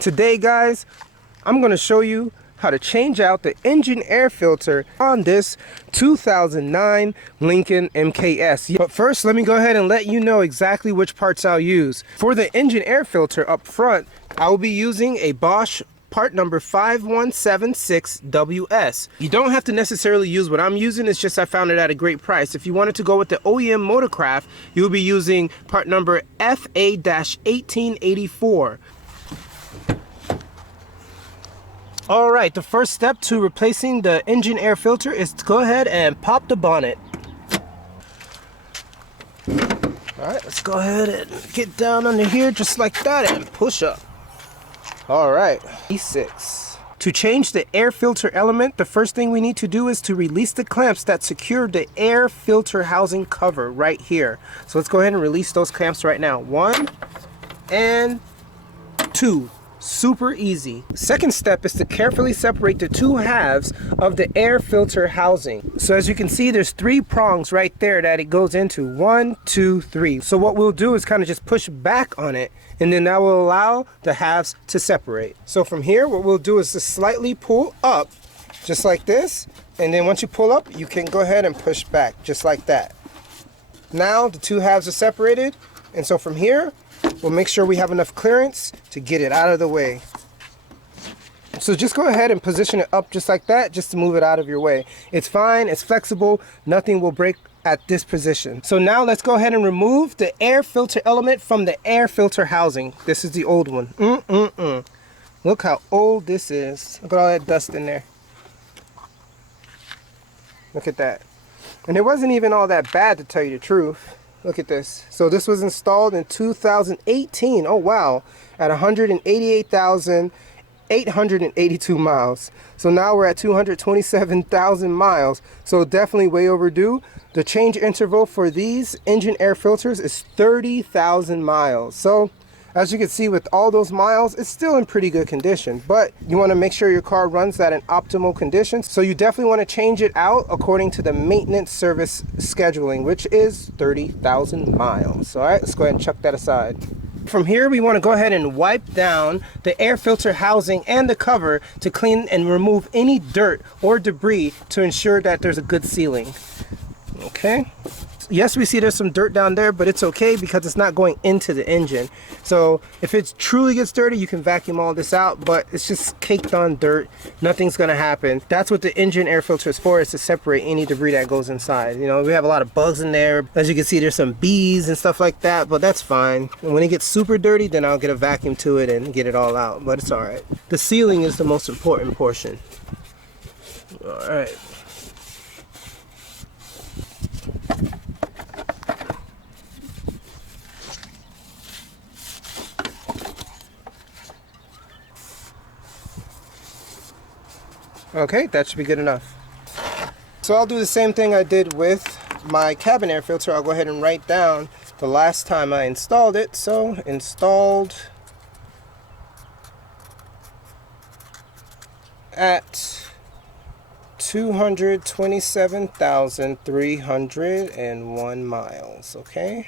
Today guys, I'm going to show you how to change out the engine air filter on this 2009 Lincoln mkS. But first, let me go ahead and let you know exactly which parts I'll use. For the engine air filter up front, I will be using a Bosch part number 5176WS. You don't have to necessarily use what I'm using, it's just I found it at a great price. If you wanted to go with the OEM Motorcraft, you'll be using part number FA-1884. Alright, the first step to replacing the engine air filter is to go ahead and pop the bonnet. Alright, let's go ahead and get down under here just like that and push up. Alright, E6. To change the air filter element, the first thing we need to do is to release the clamps that secure the air filter housing cover right here. So let's go ahead and release those clamps right now. 1 and 2. Super easy. Second step is to carefully separate the two halves of the air filter housing. So as you can see, there's 3 prongs right there that it goes into. 1, 2, 3. So what we'll do is kind of just push back on it, and then that will allow the halves to separate. So from here, what we'll do is to slightly pull up, just like this, and then once you pull up, you can go ahead and push back, just like that. Now the two halves are separated, and so from here, we'll make sure we have enough clearance to get it out of the way. So just go ahead and position it up just like that, just to move it out of your way. It's fine, it's flexible, nothing will break at this position. So now let's go ahead and remove the air filter element from the air filter housing. This is the old one. Look how old this is. Look at all that dust in there. Look at that. And it wasn't even all that bad, to tell you the truth. Look at this. So this was installed in 2018. Oh wow, at 188,882 miles. So now we're at 227,000 miles. So definitely way overdue. The change interval for these engine air filters is 30,000 miles. So as you can see, with all those miles, it's still in pretty good condition, but you want to make sure your car runs at an optimal condition. So you definitely want to change it out according to the maintenance service scheduling, which is 30,000 miles. All right, let's go ahead and chuck that aside. From here, we want to go ahead and wipe down the air filter housing and the cover to clean and remove any dirt or debris to ensure that there's a good sealing. Okay. Yes, we see there's some dirt down there, but it's okay because it's not going into the engine. So if it truly gets dirty, you can vacuum all this out, but it's just caked on dirt. Nothing's gonna happen. That's what the engine air filter is for, is to separate any debris that goes inside. You know, we have a lot of bugs in there. As you can see, there's some bees and stuff like that, but that's fine. And when it gets super dirty, then I'll get a vacuum to it and get it all out, but it's all right. The sealing is the most important portion. All right. Okay, that should be good enough. So I'll do the same thing I did with my cabin air filter. I'll go ahead and write down the last time I installed it. So installed at 227,301 miles. Okay.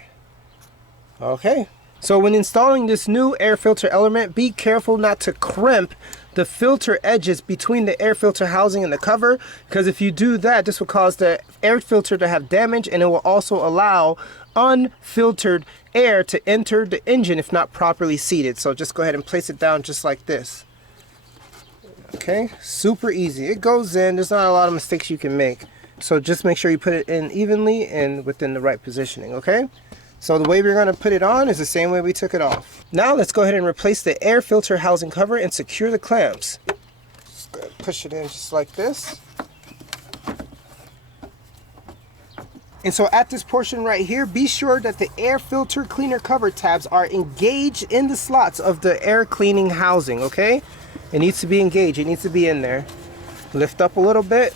So when installing this new air filter element, be careful not to crimp the filter edges between the air filter housing and the cover, because if you do that, this will cause the air filter to have damage, and it will also allow unfiltered air to enter the engine if not properly seated. So just go ahead and place it down just like this. Okay, super easy. It goes in. There's not a lot of mistakes you can make. So just make sure you put it in evenly and within the right positioning, okay? So the way we're going to put it on is the same way we took it off. Now let's go ahead and replace the air filter housing cover and secure the clamps. Just go ahead and push it in just like this. And so at this portion right here, be sure that the air filter cleaner cover tabs are engaged in the slots of the air cleaning housing, okay? It needs to be engaged, it needs to be in there. Lift up a little bit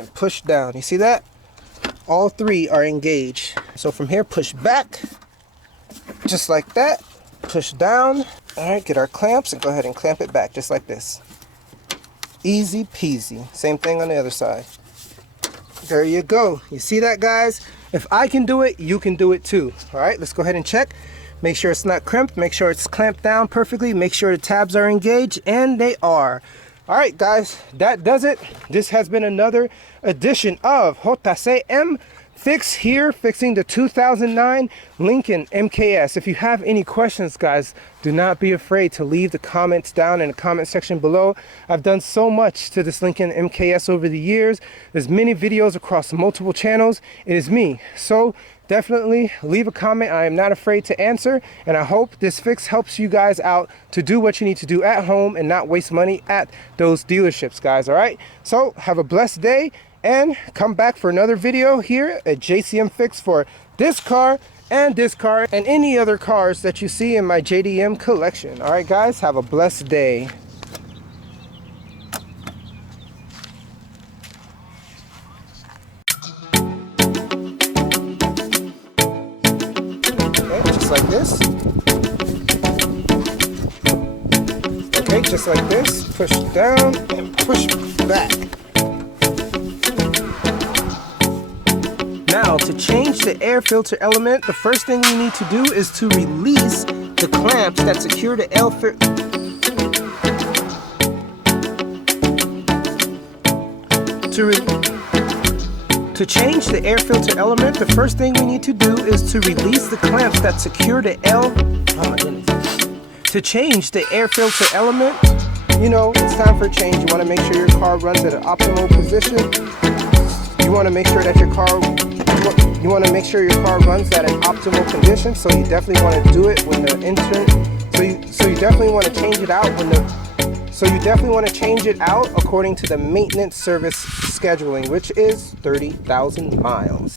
and push down. You see that? All 3 are engaged. So from here, push back, just like that. Push down. All right, get our clamps and go ahead and clamp it back, just like this. Easy peasy. Same thing on the other side. There you go. You see that, guys? If I can do it, you can do it too. All right, let's go ahead and check. Make sure it's not crimped, make sure it's clamped down perfectly, make sure the tabs are engaged, and they are. All right, guys, that does it. This has been another edition of JCM Fix here, fixing the 2009 Lincoln mkS. If you have any questions, guys, do not be afraid to leave the comments down in the comment section below. I've done so much to this Lincoln mkS over the years. There's many videos across multiple channels. It is me. So definitely leave a comment. I am not afraid to answer, and I hope this fix helps you guys out to do what you need to do at home and not waste money at those dealerships, guys. All right, so have a blessed day and come back for another video here at JCM Fix for this car and any other cars that you see in my JDM collection. All right, guys, have a blessed day. Just like this. Okay, just like this. Push down and push back. Now, to change the air filter element, the first thing we need to do is to release the clamps that secure the air filter. To change the air filter element, the first thing we need to do is to release the clamps that secure the To change the air filter element, you know, it's time for a change. You want to make sure your car runs at an optimal position. You want to make sure that your car runs at an optimal condition. So you definitely want to do it when the engine. So you definitely want to change it out when the. So you definitely want to change it out according to the maintenance service scheduling, which is 30,000 miles.